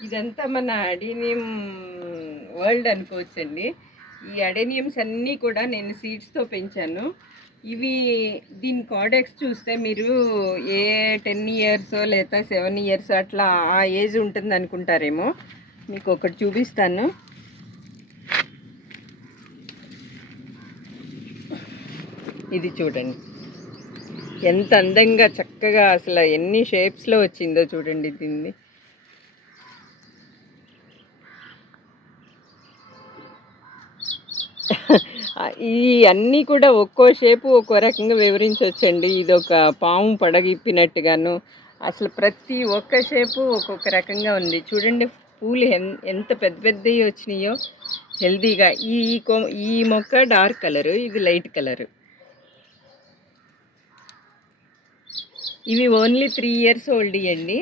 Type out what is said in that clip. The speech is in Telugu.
ఇదంతా మన అడేనియం వరల్డ్ అనుకోవచ్చండి. ఈ అడేనియమ్స్ అన్నీ కూడా నేను సీడ్స్‌తో పెంచాను. ఇవి దీని కార్డెక్స్ చూస్తే మీరు ఏ 10 ఇయర్సో లేదా 7 ఇయర్స్ అట్లా ఆ ఏజ్ ఉంటుందనుకుంటారేమో. మీకు ఒకటి చూపిస్తాను. ఇది చూడండి. ఎంత అందంగా చక్కగా అసలు ఎన్ని షేప్స్‌లో వచ్చిందో చూడండి దీన్ని. ఈ అన్నీ కూడా ఒక్కో షేపు ఒక్కో రకంగా వివరించవచ్చండి. ఇదొక పాము పడగిప్పినట్టుగాను అసలు ప్రతి ఒక్క షేపు ఒక్కొక్క రకంగా ఉంది. చూడండి పూలు ఎంత పెద్ద పెద్దవి వచ్చినాయో హెల్దీగా. ఈ ఈ మొక్క డార్క్ కలరు, ఇది లైట్ కలరు. ఇవి ఓన్లీ 3 ఇయర్స్ ఓల్డ్ అండి.